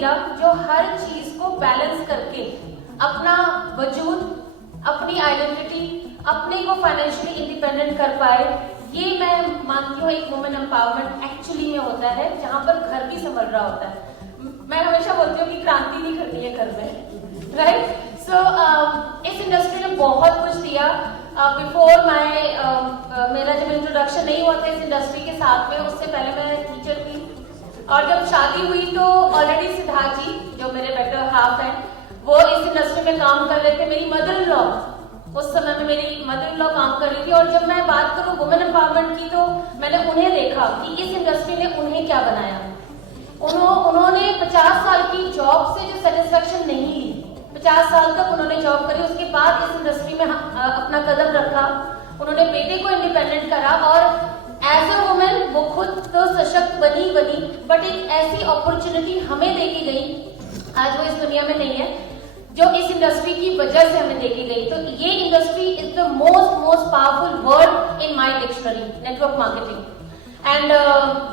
मिला जो हर चीज को बैलेंस करके अपना वजूद, अपनी आइडेंटिटी, अपने को फाइनेंशियली इंडिपेंडेंट कर पाए। ये मैं मानती हूँ एक वुमेन एम्पावरमेंट एक्चुअली में होता है, जहाँ पर घर भी संभल रहा होता है। मैं हमेशा बोलती हूँ कि क्रांति नहीं करनी है घर में, राइट? सो इस इंडस्ट्री ने बहुत कुछ दिया। बिफोर मेरा जब इंट्रोडक्शन नहीं हुआ था इस इंडस्ट्री के साथ में, उससे पहले मैं टीचर थी, और जब शादी हुई तो ऑलरेडी सिद्धार्थ जी जो मेरे बेटर हाफ हैं वो इस इंडस्ट्री में काम कर रहे थे। मेरी मदर इन लॉ, उस समय में मेरी मदर इन लॉ काम कर रही थी, और जब मैं बात करूं वुमेन एम्पावरमेंट की तो मैंने उन्हें देखा कि इस इंडस्ट्री ने उन्हें क्या बनाया। उन्होंने 50 साल की जॉब से जो सेटिस्फेक्शन नहीं ली, 50 साल तक उन्होंने जॉब करी, उसके बाद इस इंडस्ट्री में अपना कदम रखा, उन्होंने बेटे को इंडिपेंडेंट करा, और एज अ वुमेन वो खुद तो सशक्त बनी, बट एक ऐसी अपॉर्चुनिटी हमें देखी गई, आज वो इस दुनिया में नहीं है, जो इस इंडस्ट्री की वजह से हमें देखी गई। तो ये industry is the most powerful word in my dictionary, network marketing. And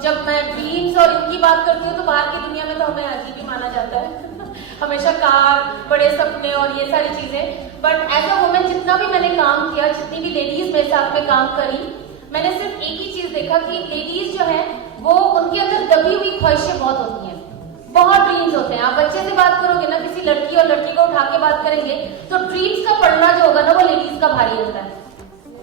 जब मैं ड्रीम्स और इनकी बात करती हूँ तो बाहर की दुनिया में तो हमें अजीब ही माना जाता है हमेशा कार, बड़े सपने और ये सारी चीजें। बट एज अ वुमेन जितना भी मैंने काम किया, जितनी भी लेडीज मेरे साथ में काम करी, मैंने सिर्फ एक ही चीज देखा कि लेडीज जो है वो उनके अंदर दबी हुई ख्वाहिशें बहुत होती हैं, बहुत ड्रीम्स होते हैं। आप बच्चे से बात करोगे ना, किसी लड़की और लड़की को उठा के बात करेंगे तो ड्रीम्स का पढ़ना जो होगा ना वो लेडीज का भारी होता है।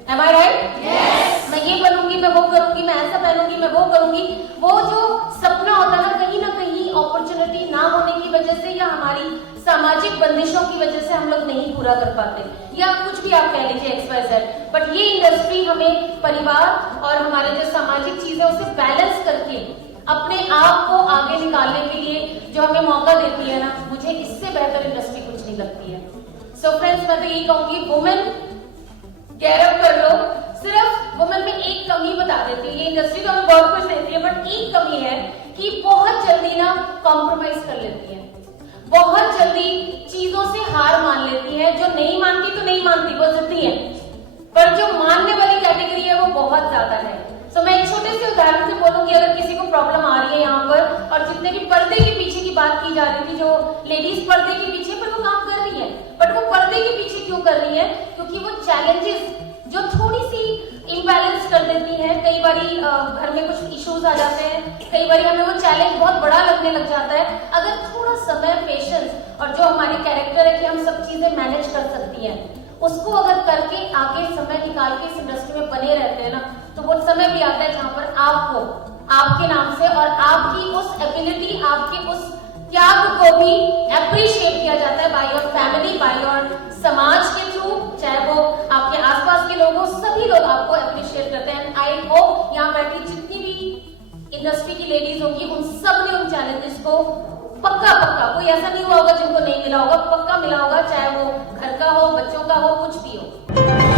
Am I right? Yes. मैं ये बनूंगी, मैं वो करूंगी, मैं ऐसा पहनूंगी, मैं वो करूंगी। वो जो सपना होता है ना कहीं अपॉर्चुनिटी ना होने की वजह से या हमारी सामाजिक बंदिशों की वजह से हम लोग नहीं पूरा कर पाते, या कुछ भी आप कह लीजिए XYZ। बट ये इंडस्ट्री हमें परिवार और हमारे जो सामाजिक चीजें उसे बैलेंस करके अपने आप को आगे निकालने के लिए जो हमें मौका देती है ना, मुझे इससे बेहतर इंडस्ट्री कुछ नहीं लगती है। सो फ्रेंड्स, मैं तो यही कहूंगी, वुमेन गैरअप कर लो। सिर्फ वुमेन में एक कमी बता देती है, ये इंडस्ट्री तो हमें बहुत कुछ देती है, बट एक कमी है कि बहुत जल्दी ना कॉम्प्रोमाइज कर लेती है, बहुत जल्दी चीजों से हार मान लेती है। जो नहीं मानती तो नहीं मानती, वो जिद्दी है, पर जो मानने वाली कैटेगरी है वो बहुत ज्यादा है। सो मैं एक छोटे से उदाहरण से बोलूंगी, अगर किसी को प्रॉब्लम आ रही है यहाँ पर, और जितने भी पर्दे के पीछे की बात की जा रही थी, जो लेडीज पर्दे के पीछे पर वो काम कर रही है, बट वो पर्दे के पीछे क्यों कर रही है? क्योंकि वो चैलेंजेस जो थोड़ी सी इम्बैलेंस कर देती है, कई बारी घर में कुछ इश्यूज आ जाते हैं, कई बारी हमें वो चैलेंज बहुत बड़ा लगने लग जाता है। अगर थोड़ा समय, पेशेंस और जो हमारी कैरेक्टर है कि हम सब चीजें मैनेज कर सकती हैं, उसको अगर करके आगे समय निकाल के इस इंडस्ट्री में बने रहते हैं ना, तो वो समय भी आता है जहां पर आपको आपके नाम से और आपकी उस एबिलिटी, आपके उस त्याग को भी अप्रिशिएट किया जाता है by your family, by your समाज के थ्रू, चाहे वो आपके आसपास के लोग हो, सभी लोग आपको अप्रिशिएट करते हैं। आई होप यहाँ बैठी जितनी भी इंडस्ट्री की लेडीज होंगी, उन सब ने उन चैलेंजेस को पक्का कोई ऐसा नहीं हुआ होगा जिनको नहीं मिला होगा, पक्का मिला होगा, चाहे वो घर का हो, बच्चों का हो, कुछ भी हो।